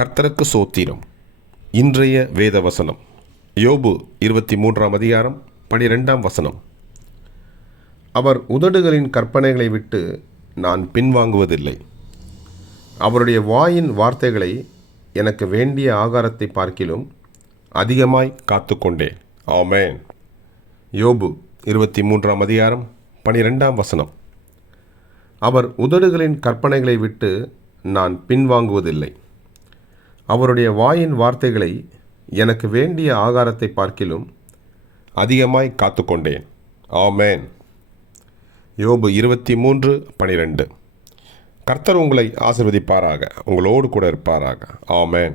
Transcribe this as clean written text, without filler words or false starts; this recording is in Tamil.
கர்த்தருக்கு சோத்திரம். இன்றைய வேத வசனம் யோபு 23ஆம் அதிகாரம் 12ஆம் வசனம். அவர் உதடுகளின் கற்பனைகளை விட்டு நான் பின்வாங்குவதில்லை. அவருடைய வாயின் வார்த்தைகளை எனக்கு வேண்டிய ஆகாரத்தை பார்க்கிலும் அதிகமாய் காத்துக்கொண்டேன். ஆமென். யோபு 23ஆம் அதிகாரம் 12ஆம் வசனம். அவர் உதடுகளின் கற்பனைகளை விட்டு நான் பின்வாங்குவதில்லை. அவருடைய வாயின் வார்த்தைகளை எனக்கு வேண்டிய ஆகாரத்தை பார்க்கிலும் அதிகமாய் காத்துக்கொண்டேன். ஆமென். யோபு 23:12. கர்த்தர் உங்களை ஆசீர்வதிப்பாராக, உங்களோடு கூட இருப்பாராக. ஆமென்.